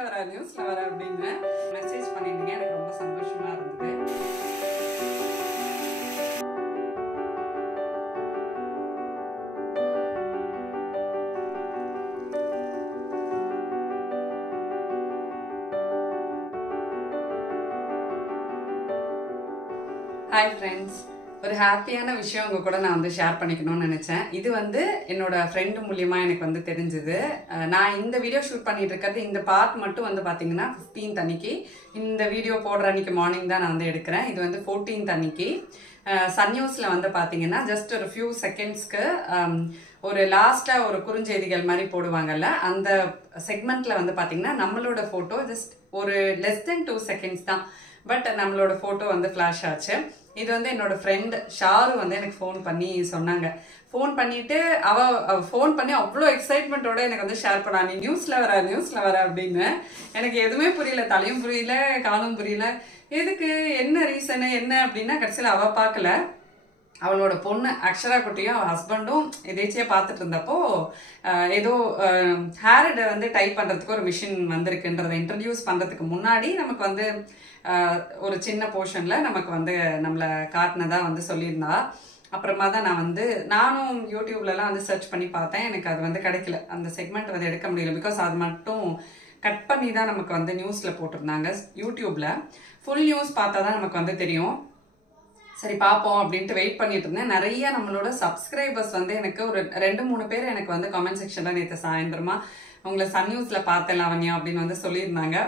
நியூஸ்ல வர அப்படின்னு மெசேஜ் பண்ணிருந்தீங்க. எனக்கு ரொம்ப சந்தோஷமா இருந்தது. ஹாய் ஃப்ரெண்ட்ஸ், ஒரு ஹாப்பியான விஷயம் உங்க கூட நான் ஷேர் பண்ணிக்கணும்னு நினைச்சேன். இது என்னோட ஃப்ரெண்டு மூலியமா எனக்கு தெரிஞ்சது. நான் இந்த வீடியோ ஷூட் பண்ணிட்டு இருக்கிறது இந்த பார்ட் மட்டும் பாத்தீங்கன்னா 15th அன்னைக்கு, இந்த வீடியோ போடுற அன்னைக்கு மார்னிங் தான் நான் எடுக்கிறேன். இது 14th அன்னைக்கு சன் நியூஸ்ல பாத்தீங்கன்னா ஜஸ்ட் ஒரு ஃபியூ செகண்ட்ஸ்க்கு ஒரு லாஸ்டா ஒரு குறுஞ்செய்திகள் மாதிரி போடுவாங்கல்ல, அந்த செக்மெண்ட்ல பாத்தீங்கன்னா நம்மளோட போட்டோ ஜஸ்ட் ஒரு லெஸ் தென் 2 seconds தான், பட் நம்மளோட போட்டோ ஃபிளாஷ் ஆச்சு. இது என்னோட ஃப்ரெண்ட் ஷாரு எனக்கு ஃபோன் பண்ணி சொன்னாங்க. ஃபோன் பண்ணிட்டு அவ ஃபோன் பண்ணி அவ்வளோ எக்ஸைட்மெண்ட்டோட எனக்கு ஷேர் பண்ணா, நீ நியூஸ்ல வர அப்படின்னு. எனக்கு எதுவுமே புரியல, தலையும் புரியல, காலும் புரியல. எதுக்கு, என்ன ரீசனு என்ன அப்படின்னா கடைசியில் அவ பார்க்கல, அவளோட பொண்ணு அக்ஷரா குட்டியும் அவள் ஹஸ்பண்டும் எதேச்சியா பார்த்துட்டு இருந்தப்போ ஏதோ ஹேர் டைப் பண்றதுக்கு ஒரு மிஷின் வந்திருக்குன்றதை இன்ட்ரடியூஸ் பண்றதுக்கு முன்னாடி நமக்கு ஒரு சின்ன போர்ஷன்ல நமக்கு நம்மளை காட்டினதா சொல்லியிருந்தா. அப்புறமா தான் நானும் யூடியூப்லலாம் சர்ச் பண்ணி பார்த்தேன். எனக்கு அது கிடைக்கல, அந்த செக்மெண்ட் எடுக்க முடியல. பிகாஸ் அது மட்டும் கட் பண்ணி தான் நமக்கு நியூஸ்ல போட்டிருந்தாங்க. யூடியூப்ல ஃபுல் நியூஸ் பார்த்தா தான் நமக்கு தெரியும். சரி பார்ப்போம் அப்படின்ட்டு வெயிட் பண்ணிட்டு இருந்தேன். நிறைய நம்மளோட சப்ஸ்கிரைபர்ஸ் எனக்கு ஒரு 2-3 பேர் எனக்கு கமெண்ட் செக்ஷன்ல நேற்று சாயந்தரமா உங்களை சன் நியூஸ்ல பார்த்தேன் லாவண்யா அப்படின்னு சொல்லியிருந்தாங்க.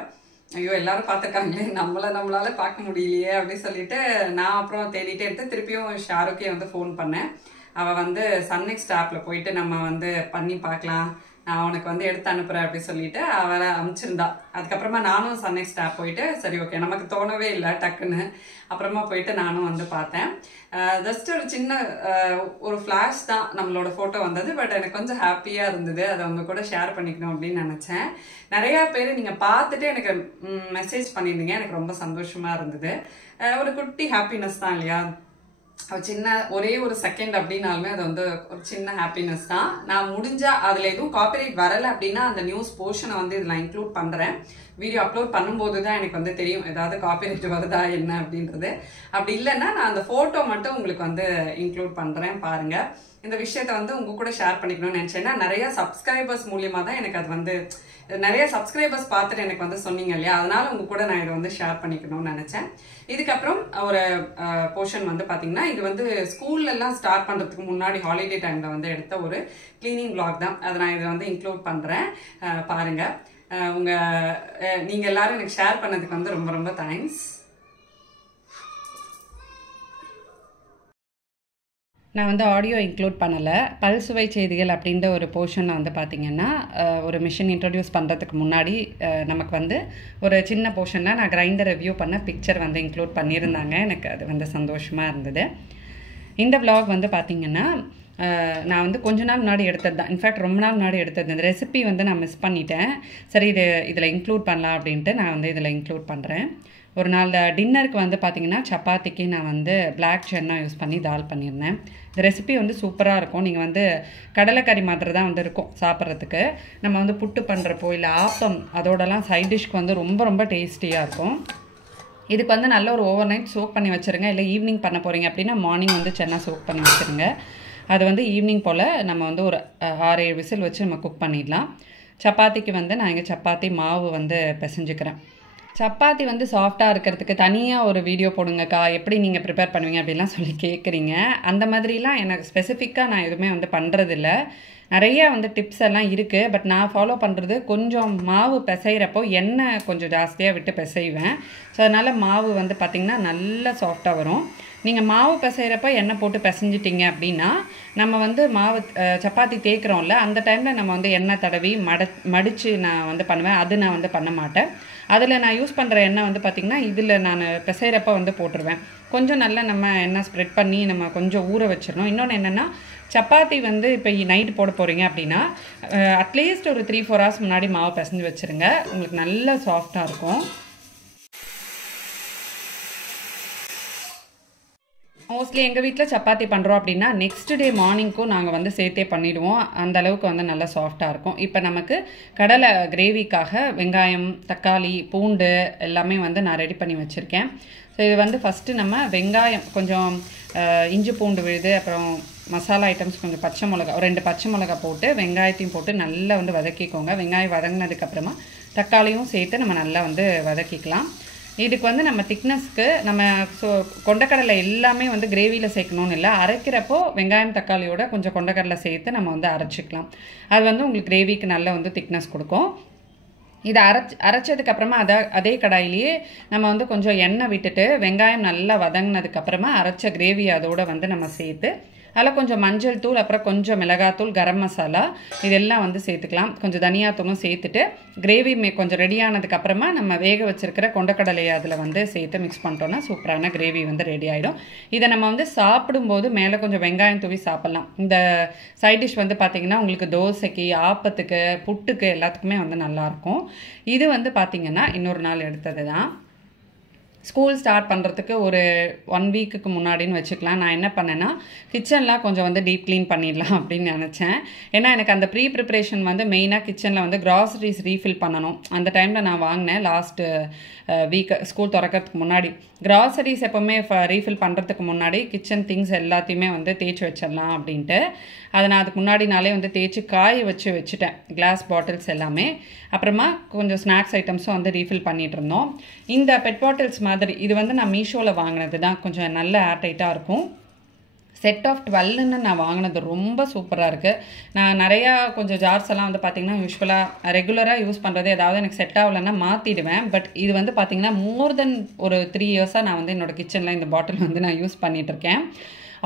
ஐயோ எல்லாரும் பார்த்துருக்காங்களே, நம்மளால பார்க்க முடியலையே அப்படின்னு சொல்லிட்டு நான் அப்புறம் தேடிட்டே எடுத்து திருப்பியும் ஷாருக்கே ஃபோன் பண்ணேன். அவ சன் நெக்ஸ்ட் ஆப்ல போயிட்டு நம்ம பண்ணி பார்க்கலாம், நான் உனக்கு எடுத்து அனுப்புறேன் அப்படின்னு சொல்லிட்டு அவரை அனுப்பிச்சிருந்தா. அதுக்கப்புறமா நானும் சன் நெக்ஸ்ட் ஆப் போயிட்டு சரி ஓகே, நமக்கு தோணவே இல்லை டக்குன்னு. அப்புறமா போயிட்டு நானும் பார்த்தேன். ஜஸ்ட் ஒரு சின்ன ஒரு ஃபிளாஷ் தான் நம்மளோட போட்டோ வந்தது. பட் எனக்கு கொஞ்சம் ஹாப்பியா இருந்தது, அதை அவங்க கூட ஷேர் பண்ணிக்கணும் அப்படின்னு நினைச்சேன். நிறைய பேர் நீங்க பார்த்துட்டு எனக்கு மெசேஜ் பண்ணியிருந்தீங்க, எனக்கு ரொம்ப சந்தோஷமா இருந்தது. ஒரு குட்டி ஹாப்பினஸ் தான் இல்லையா, சின்ன ஒரே ஒரு செகண்ட் அப்படின்னாலுமே அது ஒரு சின்ன ஹாப்பினஸ் தான். நான் முடிஞ்சா அதுல எதுவும் காப்பிரைட் வரல அப்படின்னா அந்த நியூஸ் போர்ஷனை இதுல இன்க்ளூட் பண்றேன். வீடியோ அப்லோட் பண்ணும்போது தான் எனக்கு தெரியும் ஏதாவது காப்பிரைட் வருதா என்ன அப்படின்றது. அப்படி இல்லைன்னா நான் அந்த போட்டோ மட்டும் உங்களுக்கு இன்க்ளூட் பண்றேன். பாருங்க, இந்த விஷயத்த உங்க கூட ஷேர் பண்ணிக்கணும்னு நினைச்சேன்னா நிறைய சப்ஸ்கிரைபர்ஸ் மூலியமா தான் எனக்கு அது நிறைய சப்ஸ்கிரைபர்ஸ் பார்த்துட்டு எனக்கு சொன்னீங்க இல்லையா, அதனால உங்க கூட நான் இதை ஷேர் பண்ணிக்கணும்னு நினைச்சேன். இதுக்கப்புறம் ஒரு போர்ஷன் பாத்தீங்கன்னா இது ஸ்கூல்ல எல்லாம் ஸ்டார்ட் பண்றதுக்கு முன்னாடி ஹாலிடே டைம்ல எடுத்த ஒரு கிளீனிங் விளாக் தான். அதை நான் இதை இன்க்ளூட் பண்றேன். பாருங்க, நீங்க எல்லாரும் எனக்கு ஷேர் பண்ணதுக்கு ரொம்ப ரொம்ப தேங்க்ஸ். நான் ஆடியோ இன்க்ளூட் பண்ணலை. பல்சுவை செய்திகள் அப்படின்ற ஒரு போர்ஷனில் பார்த்தீங்கன்னா ஒரு மிஷின் இன்ட்ரடியூஸ் பண்ணுறதுக்கு முன்னாடி நமக்கு ஒரு சின்ன போர்ஷனில் நான் கிரைண்டர் ரிவ்யூ பண்ண பிக்சர் இன்க்ளூட் பண்ணியிருந்தாங்க. எனக்கு அது சந்தோஷமாக இருந்தது. இந்த விளாக் பார்த்தீங்கன்னா நான் கொஞ்ச நாள் முன்னாடி எடுத்தது தான். இன்ஃபேக்ட் ரொம்ப நாள் முன்னாடி எடுத்தது. இந்த ரெசிபி நான் மிஸ் பண்ணிட்டேன். சரி இதில் இன்க்ளூட் பண்ணலாம் அப்படின்ட்டு நான் இதில் இன்க்ளூட் பண்ணுறேன். ஒரு நாள் டின்னருக்கு பார்த்தீங்கன்னா சப்பாத்திக்கு நான் பிளாக் சென்னா யூஸ் பண்ணி தால் பண்ணியிருந்தேன். இந்த ரெசிபி சூப்பராக இருக்கும். நீங்கள் கடலைக்கறி மாதிரி தான் இருக்கும் சாப்பிட்றதுக்கு. நம்ம புட்டு பண்ணுறப்போ இல்லை ஆப்பம் அதோடலாம் சைட் டிஷ்க்கு ரொம்ப ரொம்ப டேஸ்டியாக இருக்கும். இதுக்கு நல்ல ஒரு ஓவர் நைட் சோக் பண்ணி வச்சுருங்க. இல்லை ஈவினிங் பண்ண போகிறீங்க அப்படின்னா மார்னிங் சென்னா சோக் பண்ணி வச்சுருங்க. அது ஈவினிங் போல் நம்ம ஒரு 6-7 விசில் வச்சு நம்ம குக் பண்ணிடலாம். சப்பாத்திக்கு நான் இங்கே சப்பாத்தி மாவு பிசைஞ்சுக்கிறேன். சப்பாத்தி சாஃப்டாக இருக்கிறதுக்கு தனியாக ஒரு வீடியோ போடுங்கக்கா, எப்படி நீங்கள் ப்ரிப்பேர் பண்ணுவீங்க அப்படின்லாம் சொல்லி கேட்குறீங்க. அந்த மாதிரிலாம் எனக்கு ஸ்பெசிஃபிக்காக நான் எதுவுமே பண்ணுறதில்ல. நிறைய டிப்ஸ் எல்லாம் இருக்குது. பட் நான் ஃபாலோ பண்ணுறது கொஞ்சம் மாவு பிசைகிறப்போ எண்ணெய் கொஞ்சம் ஜாஸ்தியாக விட்டு பிசைவேன். ஸோ அதனால் மாவு பார்த்திங்கன்னா நல்லா சாஃப்டாக வரும். நீங்கள் மாவு பிசைகிறப்ப எண்ணெய் போட்டு பிசைஞ்சிட்டிங்க அப்படின்னா நம்ம மாவு சப்பாத்தி தேய்க்கிறோம்ல, அந்த டைமில் நம்ம எண்ணெய் தடவி மடித்து நான் பண்ணுவேன். அது நான் பண்ண மாட்டேன். அதில் நான் யூஸ் பண்ணுற எண்ணெய் பார்த்திங்கன்னா இதில் நான் பிசைகிறப்ப போட்டுருவேன். கொஞ்சம் நல்லா நம்ம எண்ணெய் ஸ்ப்ரெட் பண்ணி நம்ம கொஞ்சம் ஊற வச்சிடணும். இன்னொன்று என்னென்னா சப்பாத்தி இப்போ நைட்டு போட போகிறீங்க அப்படின்னா அட்லீஸ்ட் ஒரு 3-4 hours முன்னாடி மாவு பிசைஞ்சு வச்சுருங்க. உங்களுக்கு நல்லா சாஃப்டாக இருக்கும். மோஸ்ட்லி எங்கள் வீட்டில் சப்பாத்தி பண்ணுறோம் அப்படின்னா நெக்ஸ்ட் டே மார்னிங்க்கும் நாங்கள் வந்து சேர்த்தே பண்ணிவிடுவோம். அந்த அளவுக்கு வந்து நல்லா சாஃப்டாக இருக்கும். இப்போ நமக்கு கடலை கிரேவிக்காக வெங்காயம், தக்காளி, பூண்டு எல்லாமே வந்து நான் ரெடி பண்ணி வச்சுருக்கேன். ஸோ இது வந்து ஃபஸ்ட்டு நம்ம வெங்காயம் கொஞ்சம் இஞ்சி பூண்டு விழுது, அப்புறம் மசாலா ஐட்டம்ஸ் கொஞ்சம் பச்சை மிளகா, ஒரு 2 பச்சை மிளகா போட்டு வெங்காயத்தையும் போட்டு நல்லா வந்து வதக்கிக்கோங்க. வெங்காயம் வதங்கினதுக்கப்புறமா தக்காளியும் சேர்த்து நம்ம நல்லா வந்து வதக்கிக்கலாம். இதுக்கு வந்து நம்ம திக்னஸ்க்கு நம்ம கொண்டக்கடலை எல்லாமே வந்து கிரேவியில் சேர்க்கணும்னு இல்லை, அரைக்கிறப்போ வெங்காயம் தக்காளியோட கொஞ்சம் கொண்டக்கடலை சேர்த்து நம்ம வந்து அரைச்சிக்கலாம். அது வந்து உங்களுக்கு கிரேவிக்கு நல்ல வந்து திக்னஸ் கொடுக்கும். இதை அரைச்சதுக்கப்புறமா அதே கடாயிலேயே நம்ம வந்து கொஞ்சம் எண்ணெய் விட்டுட்டு வெங்காயம் நல்லா வதங்கினதுக்கப்புறமா அரைச்ச கிரேவி அதோடு வந்து நம்ம சேர்த்து அதில் கொஞ்சம் மஞ்சள் தூள், அப்புறம் கொஞ்சம் மிளகாத்தூள், கரம் மசாலா இதெல்லாம் வந்து சேர்த்துக்கலாம். கொஞ்சம் தனியாத்தூளும் சேர்த்துட்டு கிரேவி கொஞ்சம் ரெடி ஆனதுக்கப்புறமா நம்ம வேக வச்சுருக்கிற கொண்டக்கடலையை அதில் வந்து சேர்த்து மிக்ஸ் பண்ணிட்டோன்னா சூப்பரான கிரேவி வந்து ரெடி ஆகிடும். இதை நம்ம வந்து சாப்பிடும்போது மேலே கொஞ்சம் வெங்காயம் தூவி சாப்பிட்லாம். இந்த சைட் டிஷ் வந்து பார்த்திங்கன்னா உங்களுக்கு தோசைக்கு, ஆப்பத்துக்கு, புட்டுக்கு எல்லாத்துக்குமே வந்து நல்லாயிருக்கும். இது வந்து பார்த்திங்கன்னா இன்னொரு நாள் எடுத்தது தான். ஸ்கூல் ஸ்டார்ட் பண்ணுறதுக்கு ஒரு 1 வீக்குக்கு முன்னாடின்னு வச்சுக்கலாம். நான் என்ன பண்ணேன்னா கிச்சன்லாம் கொஞ்சம் வந்து டீப் க்ளீன் பண்ணிடலாம் அப்படின்னு நினச்சேன். ஏன்னா எனக்கு அந்த ப்ரிப்ரேஷன் வந்து மெயினாக கிச்சனில் வந்து கிராசரிஸ் ரீஃபில் பண்ணணும். அந்த டைமில் நான் வாங்கினேன் லாஸ்ட்டு வீக் ஸ்கூல் திறக்கிறதுக்கு முன்னாடி. கிராசரிஸ் எப்போவுமே ரீஃபில் பண்ணுறதுக்கு முன்னாடி கிச்சன் திங்ஸ் எல்லாத்தையுமே வந்து தேய்ச்சி வச்சிடலாம் அப்படின்ட்டு அதை நான் அதுக்கு முன்னாடி நாளே வந்து தேய்ச்சி காய வச்சுட்டேன். கிளாஸ் பாட்டில்ஸ் எல்லாமே. அப்புறமா கொஞ்சம் ஸ்நாக்ஸ் ஐட்டம்ஸும் வந்து ரீஃபில் பண்ணிகிட்டு இருந்தோம். இந்த பெட் பாட்டில்ஸ் மாதிரி இது வந்து நான் மீஷோவில் வாங்கினது தான். கொஞ்சம் நல்ல ஏர்டைட்டாக இருக்கும். செட் ஆஃப் 12ன்னு நான் வாங்கினது ரொம்ப சூப்பராக இருக்குது. நான் நிறையா கொஞ்சம் ஜார்ஸ் எல்லாம் வந்து பார்த்திங்கன்னா யூஸ்வலாக ரெகுலராக யூஸ் பண்ணுறது ஏதாவது எனக்கு செட் ஆகலைன்னா மாற்றிடுவேன். பட் இது வந்து பார்த்திங்கன்னா மோர் தென் ஒரு 3 இயர்ஸாக நான் வந்து என்னோடய கிச்சனில் இந்த பாட்டில் வந்து நான் யூஸ் பண்ணிகிட்ருக்கேன்.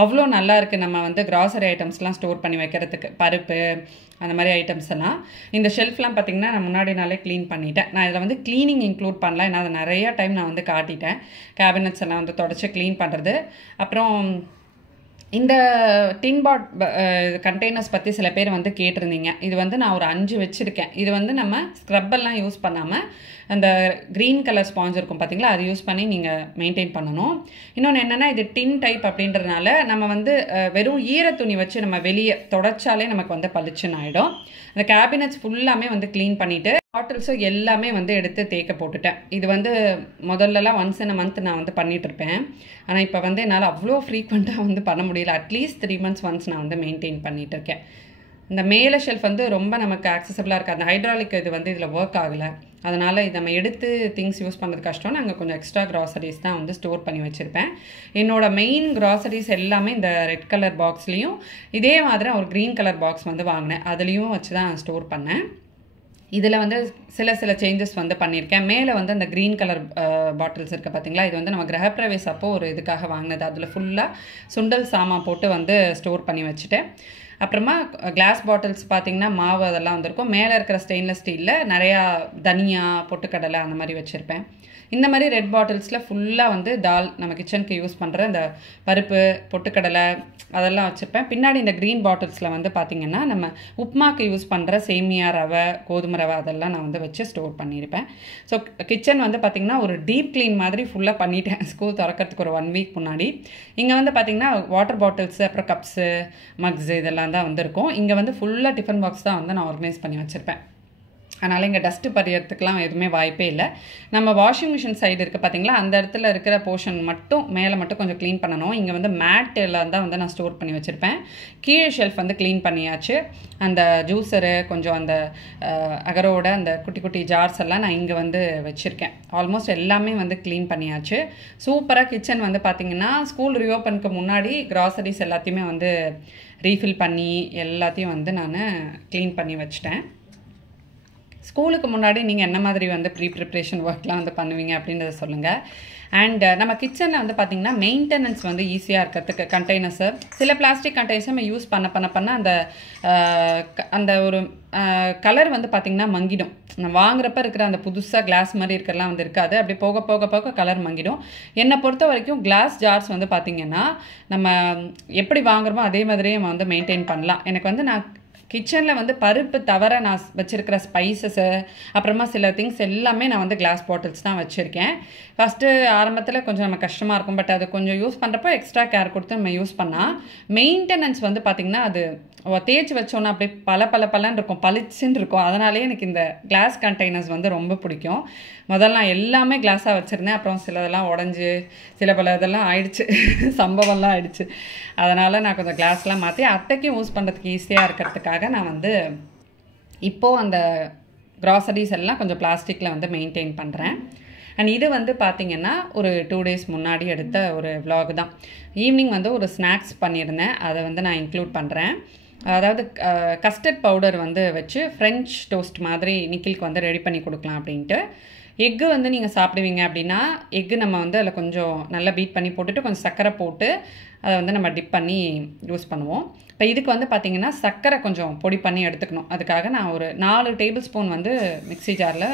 அவ்வளோ நல்லா இருக்குது. நம்ம வந்து கிராசரி ஐட்டம்ஸ்லாம் ஸ்டோர் பண்ணி வைக்கிறதுக்கு, பருப்பு அந்த மாதிரி ஐட்டம்ஸ் எல்லாம். இந்த ஷெல்ஃப்லாம் பார்த்திங்கன்னா நான் முன்னாடி நாளே க்ளீன் பண்ணிட்டேன். நான் இதில் வந்து க்ளீனிங் இன்க்ளூட் பண்ணல, ஏன்னா அதை நிறையா டைம் நான் வந்து காட்டிட்டேன். கேபினட்ஸ் எல்லாம் வந்து தொடச்சி க்ளீன் பண்ணுறது. அப்புறம் இந்த டின் கண்டெய்னர்ஸ் பற்றி சில பேர் வந்து கேட்டிருந்தீங்க. இது வந்து நான் ஒரு 5 வச்சுருக்கேன். இது வந்து நம்ம ஸ்க்ரப்பெல்லாம் யூஸ் பண்ணாமல் அந்த க்ரீன் கலர் ஸ்பாஞ்ச் இருக்கும் பார்த்திங்களா, அது யூஸ் பண்ணி நீங்கள் மெயின்டைன் பண்ணணும். இன்னொன்று என்னென்னா இது டின் டைப் அப்படின்றதுனால நம்ம வந்து வெறும் ஈர துணி வச்சு நம்ம வெளியே தொடச்சாலே நமக்கு வந்து பளிச்சுன்னு ஆகிடும். அந்த கேபினட்ஸ் ஃபுல்லாமே வந்து க்ளீன் பண்ணிவிட்டு பாட்டில்ஸும் எல்லாமே வந்து எடுத்து தேய்க்க போட்டுட்டேன். இது வந்து முதல்லலாம் ஒன்ஸ் இன் அ மந்த் நான் வந்து பண்ணிகிட்ருப்பேன். ஆனால் இப்போ வந்து என்னால் அவ்வளோ ஃப்ரீக்வெண்ட்டாக வந்து பண்ண முடியல. அட்லீஸ்ட் 3 months ஒன்ஸ் நான் வந்து மெயின்டைன் பண்ணிகிட்ருக்கேன். இந்த மேலே ஷெல்ஃப் வந்து ரொம்ப நமக்கு ஆக்சசபிளாக இருக்குது. அந்த ஹைட்ராலிக் இது வந்து இதில் ஒர்க் ஆகலை. அதனால் இதை நம்ம எடுத்து திங்ஸ் யூஸ் பண்ணுறது கஷ்டம். நாங்கள் கொஞ்சம் எக்ஸ்ட்ரா கிராசரிஸ் தான் வந்து ஸ்டோர் பண்ணி வச்சுருப்பேன். என்னோடய மெயின் கிராசரிஸ் எல்லாமே இந்த ரெட் கலர் பாக்ஸ்லேயும் இதே மாதிரி ஒரு க்ரீன் கலர் பாக்ஸ் வந்து வாங்கினேன். அதுலேயும் வச்சு தான் ஸ்டோர் பண்ணேன். இதில் வந்து சில சேஞ்சஸ் வந்து பண்ணியிருக்கேன். மேலே வந்து அந்த க்ரீன் கலர் பாட்டில்ஸ் இருக்குது பார்த்திங்களா, இது வந்து நம்ம கிரகப்பிரவேசம் அப்போ ஒரு இதுக்காக வாங்கினது. அதில் ஃபுல்லாக சுண்டல் சாமான் போட்டு வந்து ஸ்டோர் பண்ணி வச்சுட்டேன். அப்புறமா கிளாஸ் பாட்டில்ஸ் பார்த்திங்கன்னா மாவு அதெல்லாம் வந்திருக்கும். மேலே இருக்கிற ஸ்டெயின்லெஸ் ஸ்டீலில் நிறையா தனியா, பொட்டுக்கடலை அந்த மாதிரி வச்சுருப்பேன். இந்த மாதிரி ரெட் பாட்டில்ஸில் ஃபுல்லாக வந்து தால் நம்ம கிச்சனுக்கு யூஸ் பண்ணுற இந்த பருப்பு, பொட்டுக்கடலை அதெல்லாம் வச்சுருப்பேன். பின்னாடி இந்த க்ரீன் பாட்டில்ஸில் வந்து பார்த்திங்கன்னா நம்ம உப்புமாக்கு யூஸ் பண்ணுற சேமியா ரவை, கோதுமை ரவை அதெல்லாம் நான் வந்து வச்சு ஸ்டோர் பண்ணியிருப்பேன். ஸோ கிச்சன் வந்து பார்த்திங்கன்னா ஒரு டீப் க்ளீன் மாதிரி ஃபுல்லாக பண்ணிட்டேன் ஸ்கூல் திறக்கிறதுக்கு ஒரு 1 week முன்னாடி. இங்கே வந்து பார்த்திங்கன்னா வாட்டர் பாட்டில்ஸு, அப்புறம் கப்ஸு, மக்ஸு இதெல்லாம் தான் வந்துருக்கும். இங்கே வந்து ஃபுல்லாக டிஃபன் பாக்ஸ் தான் வந்து நான் ஆர்கனைஸ் பண்ணி வச்சுருப்பேன். அதனால் இங்கே டஸ்ட்டு பறியறதுக்கெலாம் எதுவுமே வாய்ப்பே இல்லை. நம்ம வாஷிங் மிஷின் சைடு இருக்குது பார்த்திங்களா, அந்த இடத்துல இருக்கிற போர்ஷன் மட்டும் மேலே மட்டும் கொஞ்சம் க்ளீன் பண்ணணும். இங்கே வந்து மேட் எல்லாம் தான் வந்து நான் ஸ்டோர் பண்ணி வச்சுருப்பேன். கீழே ஷெல்ஃப் வந்து க்ளீன் பண்ணியாச்சு. அந்த ஜூஸரு, கொஞ்சம் அந்த அகரோட அந்த குட்டி குட்டி ஜார்ஸ் எல்லாம் நான் இங்கே வந்து வச்சுருக்கேன். ஆல்மோஸ்ட் எல்லாமே வந்து க்ளீன் பண்ணியாச்சு. சூப்பராக கிச்சன் வந்து பார்த்திங்கன்னா ஸ்கூல் ரீஓப்பனுக்கு முன்னாடி கிராசரிஸ் எல்லாத்தையுமே வந்து ரீஃபில் பண்ணி எல்லாத்தையும் வந்து நான் க்ளீன் பண்ணி வச்சிட்டேன். ஸ்கூலுக்கு முன்னாடி நீங்கள் என்ன மாதிரி வந்து ப்ரிப்ரேஷன் ஒர்க்லாம் வந்து பண்ணுவீங்க அப்படின்றத சொல்லுங்கள். அண்ட் நம்ம கிச்சனில் வந்து பார்த்திங்கன்னா மெயின்டெனன்ஸ் வந்து ஈஸியாக இருக்கிறதுக்கு கண்டெய்னர்ஸு, சில பிளாஸ்டிக் கண்டெய்னர்ஸை நம்ம யூஸ் பண்ண அந்த ஒரு கலர் வந்து பார்த்திங்கன்னா மங்கிடும். நம்ம வாங்குறப்ப இருக்கிற அந்த புதுசாக கிளாஸ் மாதிரி இருக்கிறலாம் வந்து இருக்காது. அப்படி போக போக போக கலர் மங்கிடும். என்னை பொறுத்த வரைக்கும் கிளாஸ் ஜார்ஸ் வந்து பார்த்திங்கன்னா நம்ம எப்படி வாங்குறோமோ அதே மாதிரியே நம்ம வந்து மெயின்டைன் பண்ணலாம். எனக்கு வந்து நான் கிச்சனில் வந்து பருப்பு தவிர நான் வச்சுருக்கிற ஸ்பைசஸ்ஸு அப்புறமா சில திங்ஸ் எல்லாமே நான் வந்து கிளாஸ் பாட்டில்ஸ் தான் வச்சுருக்கேன். ஃபஸ்ட்டு ஆரம்பத்தில் கொஞ்சம் நம்ம கஷ்டமாக இருக்கும். பட் அது கொஞ்சம் யூஸ் பண்ணுறப்போ எக்ஸ்ட்ரா கேர் கொடுத்து நம்ம யூஸ் பண்ணால் மெயின்டெனன்ஸ் வந்து பார்த்திங்கன்னா அது தேய்ச்சி வச்சோன்னா அப்படியே பலன்னு இருக்கும், பளிச்சுன்னு இருக்கும். அதனாலே எனக்கு இந்த கிளாஸ் கண்டெய்னர்ஸ் வந்து ரொம்ப பிடிக்கும். முதல்ல நான் எல்லாமே கிளாஸாக வச்சுருந்தேன். அப்புறம் சிலதெல்லாம் உடஞ்சி சில பல இதெல்லாம் ஆயிடுச்சு, சம்பவம்லாம் ஆயிடுச்சு. அதனால் நான் கொஞ்சம் கிளாஸ்லாம் மாற்றி அத்தைக்கும் யூஸ் பண்ணுறதுக்கு ஈஸியாக இருக்கிறதுக்காக நான் வந்து இப்போது அந்த க்ராசரிஸ் எல்லாம் கொஞ்சம் பிளாஸ்டிக்கில் வந்து மெயின்டைன் பண்ணுறேன். அண்ட் இது வந்து பார்த்திங்கன்னா ஒரு 2 days முன்னாடி எடுத்த ஒரு vlog தான். ஈவினிங் வந்து ஒரு ஸ்நாக்ஸ் பண்ணியிருந்தேன், அதை வந்து நான் இன்க்ளூட் பண்ணுறேன். அதாவது கஸ்டர்ட் பவுடர் வந்து வச்சு ஃப்ரெஞ்ச் டோஸ்ட் மாதிரி நிக்கிலுக்கு வந்து ரெடி பண்ணி கொடுக்கலாம் அப்படின்ட்டு. எக்கு வந்து நீங்கள் சாப்பிடுவீங்க அப்படின்னா எக்கு நம்ம வந்து அதில் கொஞ்சம் நல்லா பீட் பண்ணி போட்டுட்டு கொஞ்சம் சர்க்கரை போட்டு அதை வந்து நம்ம டிப் பண்ணி யூஸ் பண்ணுவோம். இப்போ இதுக்கு வந்து பார்த்திங்கன்னா சர்க்கரை கொஞ்சம் பொடி பண்ணி எடுத்துக்கணும். அதுக்காக நான் ஒரு 4 டேபிள் ஸ்பூன் வந்து மிக்ஸி ஜாரில்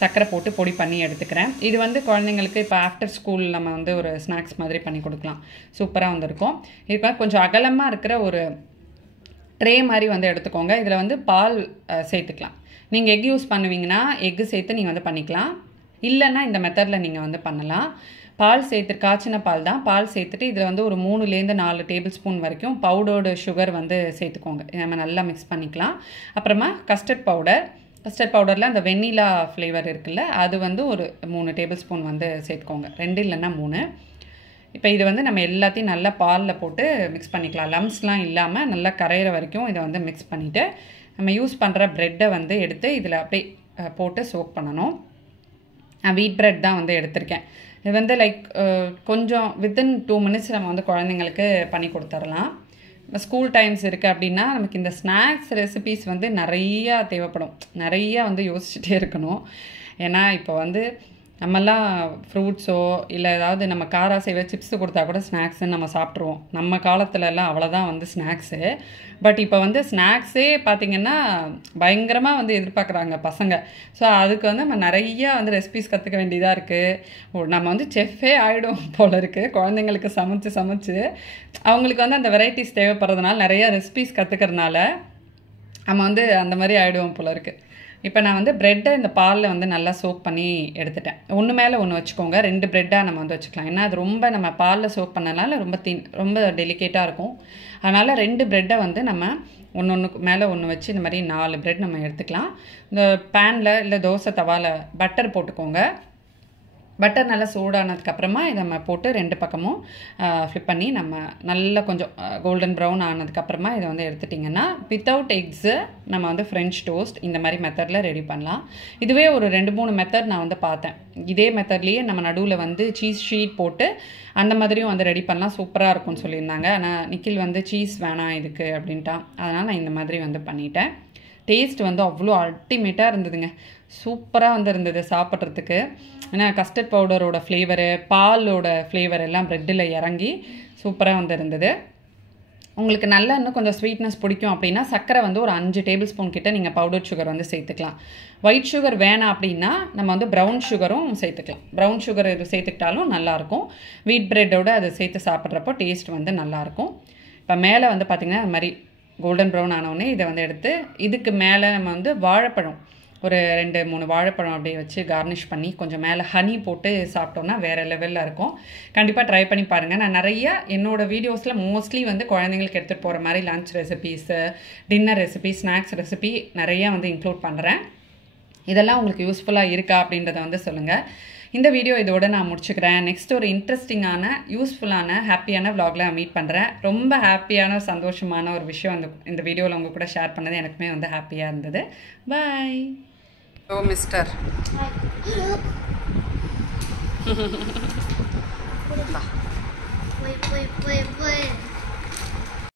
சர்க்கரை போட்டு பொடி பண்ணி எடுத்துக்கிறேன். இது வந்து குழந்தைங்களுக்கு இப்போ ஆஃப்டர் ஸ்கூல் நம்ம வந்து ஒரு ஸ்நாக்ஸ் மாதிரி பண்ணி கொடுக்கலாம், சூப்பராக வந்துருக்கும். இதுக்கு கொஞ்சம் அகலமாக இருக்கிற ஒரு ட்ரே மாதிரி வந்து எடுத்துக்கோங்க. இதில் வந்து பால் சேர்த்துக்கலாம். நீங்கள் எக் யூஸ் பண்ணுவீங்கன்னா எக்கு சேர்த்து நீங்கள் வந்து பண்ணிக்கலாம், இல்லைன்னா இந்த மெத்தடில் நீங்கள் வந்து பண்ணலாம். பால் சேர்த்து காய்ச்சின பால் தான், பால் சேர்த்துட்டு இதில் வந்து ஒரு 3-4 டேபிள் ஸ்பூன் வரைக்கும் பவுடர்டு சுகர் வந்து சேர்த்துக்கோங்க. நம்ம நல்லா மிக்ஸ் பண்ணிக்கலாம். அப்புறமா கஸ்டர்ட் பவுடரில் அந்த வெண்ணிலா ஃப்ளேவர் இருக்குல்ல, அது வந்து ஒரு 3 டேபிள் ஸ்பூன் வந்து சேர்த்துக்கோங்க, 2 இல்லைன்னா 3. இப்போ இது வந்து நம்ம எல்லாத்தையும் நல்லா பாலில் போட்டு மிக்ஸ் பண்ணிக்கலாம். லம்ஸ்லாம் இல்லாமல் நல்லா கரையிற வரைக்கும் இதை வந்து மிக்ஸ் பண்ணிவிட்டு நம்ம யூஸ் பண்ணுற ப்ரெட்டை வந்து எடுத்து இதில் அப்படியே போட்டு சோக் பண்ணணும். நான் வீட் ப்ரெட் தான் வந்து எடுத்திருக்கேன். இது வந்து லைக் கொஞ்சம் வித்தின் 2 minutes நம்ம வந்து குழந்தைங்களுக்கு பண்ணி கொடுத்துடலாம். ஸ்கூல் டைம்ஸ் இருக்குது அப்படின்னா நமக்கு இந்த ஸ்நாக்ஸ் ரெசிபீஸ் வந்து நிறையா தேவைப்படும், நிறையா வந்து யோசிச்சுட்டே இருக்கணும். ஏன்னா இப்போ வந்து நம்மெல்லாம் ஃப்ரூட்ஸோ இல்லை ஏதாவது நம்ம காராசேவை சிப்ஸு கொடுத்தா கூட ஸ்நாக்ஸுன்னு நம்ம சாப்பிட்ருவோம். நம்ம காலத்துலலாம் அவ்வளோதான் வந்து ஸ்நாக்ஸு. பட் இப்போ வந்து ஸ்நாக்ஸே பார்த்திங்கன்னா பயங்கரமாக வந்து எதிர்பார்க்குறாங்க பசங்க. ஸோ அதுக்கு வந்து நம்ம நிறையா வந்து ரெசிபீஸ் கற்றுக்க வேண்டியதாக இருக்குது. நம்ம வந்து செஃப்பே ஆகிடும் போல் இருக்குது. குழந்தைங்களுக்கு சமைச்சு அவங்களுக்கு வந்து அந்த வெரைட்டிஸ் தேவைப்படுறதுனால நிறையா ரெசிபீஸ் கற்றுக்கிறதுனால நம்ம வந்து அந்த மாதிரி ஆகிடுவோம் போல் இருக்குது. இப்போ நான் வந்து ப்ரெட்டை இந்த பாலில் வந்து நல்லா சோக் பண்ணி எடுத்துட்டேன். ஒன்று மேலே ஒன்று வச்சுக்கோங்க, 2 ப்ரெட்டாக நம்ம வந்து வச்சுக்கலாம். ஏன்னா அது ரொம்ப நம்ம பாலில் சோக் பண்ணனால ரொம்ப டெலிகேட்டாக இருக்கும். அதனால் 2 ப்ரெட்டை வந்து நம்ம ஒன்றுக்கு மேலே ஒன்று வச்சு இந்த மாதிரி 4 ப்ரெட் நம்ம எடுத்துக்கலாம். இந்த பேனில் இல்லை தோசை தவாவில் பட்டர் போட்டுக்கோங்க. பட்டர் நல்லா சூடானதுக்கப்புறமா இதை நம்ம போட்டு 2 பக்கமும் ஃப்ளிப் பண்ணி நம்ம நல்லா கொஞ்சம் கோல்டன் ப்ரௌன் ஆனதுக்கப்புறமா இதை வந்து எடுத்துட்டிங்கன்னா வித்தவுட் எக்ஸு நம்ம வந்து ஃப்ரெஞ்ச் டோஸ்ட் இந்த மாதிரி மெத்தடில் ரெடி பண்ணலாம். இதுவே ஒரு 2-3 மெத்தட் நான் வந்து பார்த்தேன். இதே மெத்தட்லேயே நம்ம நடுவில் வந்து சீஸ் ஷீட் போட்டு அந்த மாதிரியும் வந்து ரெடி பண்ணலாம், சூப்பராக இருக்கும்னு சொல்லியிருந்தாங்க. ஆனால் நிக்கில் வந்து சீஸ் வேணாம் இதுக்கு அப்படின்ட்டான். அதனால் நான் இந்த மாதிரி வந்து பண்ணிட்டேன். டேஸ்ட் வந்து அவ்வளோ அல்டிமேட்டாக இருந்ததுங்க, சூப்பராக வந்து இருந்தது சாப்பிட்றதுக்கு. ஏன்னா கஸ்டர்ட் பவுடரோட ஃப்ளேவரு பாலோட ஃப்ளேவர் எல்லாம் ப்ரெட்டில் இறங்கி சூப்பராக வந்து இருந்தது. உங்களுக்கு நல்லா இன்னும் கொஞ்சம் ஸ்வீட்னஸ் பிடிக்கும் அப்படின்னா சர்க்கரை வந்து ஒரு 5 டேபிள் ஸ்பூன் கிட்ட நீங்கள் பவுடர் சுகர் வந்து சேர்த்துக்கலாம். ஒயிட் சுகர் வேணாம் அப்படின்னா நம்ம வந்து ப்ரௌன் சுகரும் சேர்த்துக்கலாம். ப்ரௌன் சுகர் இது சேர்த்துக்கிட்டாலும் நல்லாயிருக்கும். வீட் ப்ரெட்டோடு அதை சேர்த்து சாப்பிட்றப்போ டேஸ்ட் வந்து நல்லாயிருக்கும். இப்போ மேலே வந்து பார்த்திங்கன்னா இந்த மாதிரி கோல்டன் ப்ரௌன் ஆனோடனே இதை வந்து எடுத்து இதுக்கு மேலே நம்ம வந்து வாழைப்பழம் ஒரு 2-3 வாழைப்பழம் அப்படியே வச்சு கார்னிஷ் பண்ணி கொஞ்சம் மேலே ஹனி போட்டு சாப்பிட்டோன்னா வேறு லெவலில் இருக்கும். கண்டிப்பாக ட்ரை பண்ணி பாருங்கள். நான் நிறையா என்னோடய வீடியோஸில் மோஸ்ட்லி வந்து குழந்தைங்களுக்கு எடுத்துகிட்டு போகிற மாதிரி lunch recipes, dinner recipe, snacks recipe நிறையா வந்து இன்க்ளூட் பண்ணுறேன். இதெல்லாம் உங்களுக்கு யூஸ்ஃபுல்லாக இருக்கா அப்படின்றத வந்து சொல்லுங்கள். இந்த வீடியோ இதோட நான் முடிச்சுக்கிறேன். நெக்ஸ்ட் ஒரு இன்ட்ரெஸ்டிங்கான யூஸ்ஃபுல்லான ஹாப்பியான vlogல மீட் பண்ணுறேன். ரொம்ப ஹாப்பியான சந்தோஷமான ஒரு விஷயம் இந்த வீடியோவில் உங்கள் கூட ஷேர் பண்ணது எனக்குமே வந்து ஹாப்பியாக இருந்தது. பாய். ஓ மிஸ்டர் போய்